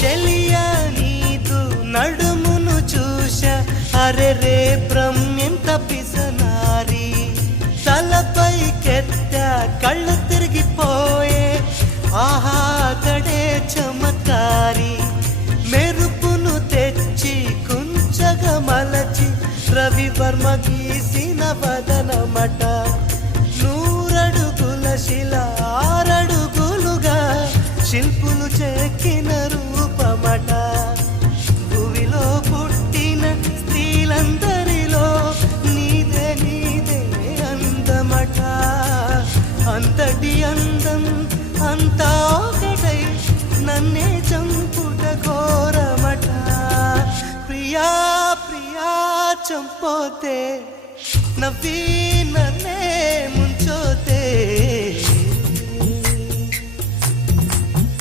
చెలియ నీదు నడుమును చూశ అరే రే బ్రహ్మెంత పిసనారి తలపై కెత్త కళ్ళు తిరిగిపోయే ఆహా కడే చమకారి మెరుపును తెచ్చి కుంచగా మలచి రవివర్మ గీసిన వదనమట నూరడుగుల శిల ఆరడుగులుగా శిల్పులు చెక్కిన రూపమట భూమిలో పుట్టిన స్త్రీలందరిలో నీదే నీదే అందమట అంతటి అందం అంతా ఒకటై నన్నే చంపుట ఘోరమట ప్రియా ప్రియా చంపోతే నవ్వి నన్నే